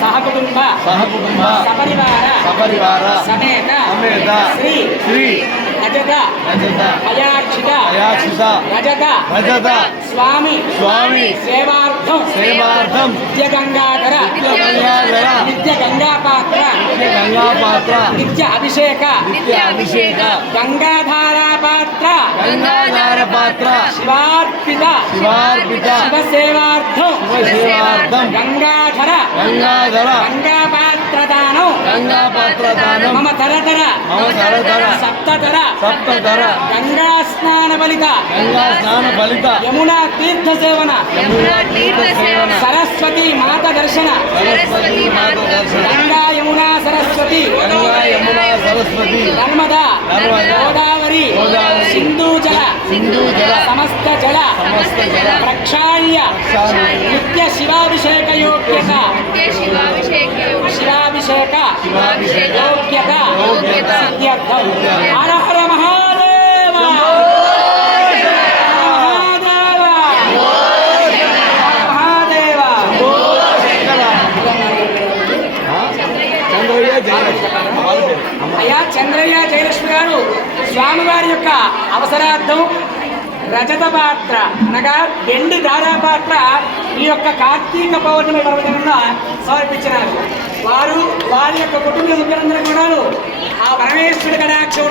सहकुटुंब सपरिवार समेत श्री रजत अयाक्षित रजत स्वामी सेवार्थम नित्य गंगाधर नित्य गंगापात्र नित्य अभिषेक गंगाधारा पात्र शिवार्पित शिव सेवार्थम गंगाधर गंगापात्रदानो मम तरतर सप्ततर गंगा स्नान बलिता यमुना तीर्थ सेवन सरस्वती माता दर्शन गंगा यमुना सरस्वती नर्मदा गोदावरी सिंधु जल समस्त जल प्रक्षाल्य नित्य शिवाभिषेक योग्यता शिवाभिषेक योग्यता सिद्ध्यर्थम हर हर महादेव महादेव అయ్యా చంద్రయ్య జయలక్ష్మి గారు స్వామివారి యొక్క అవసరార్థం రజత పాత్ర అనగా వెండి ధారాపాత్ర ఈ యొక్క కార్తీక పౌర్ణమి పర్వదినంగా సమర్పించినారు. వారి యొక్క కుటుంబ సభ్యులందరూ కూడా ఆ పరమేశ్వరుడి కటాక్షం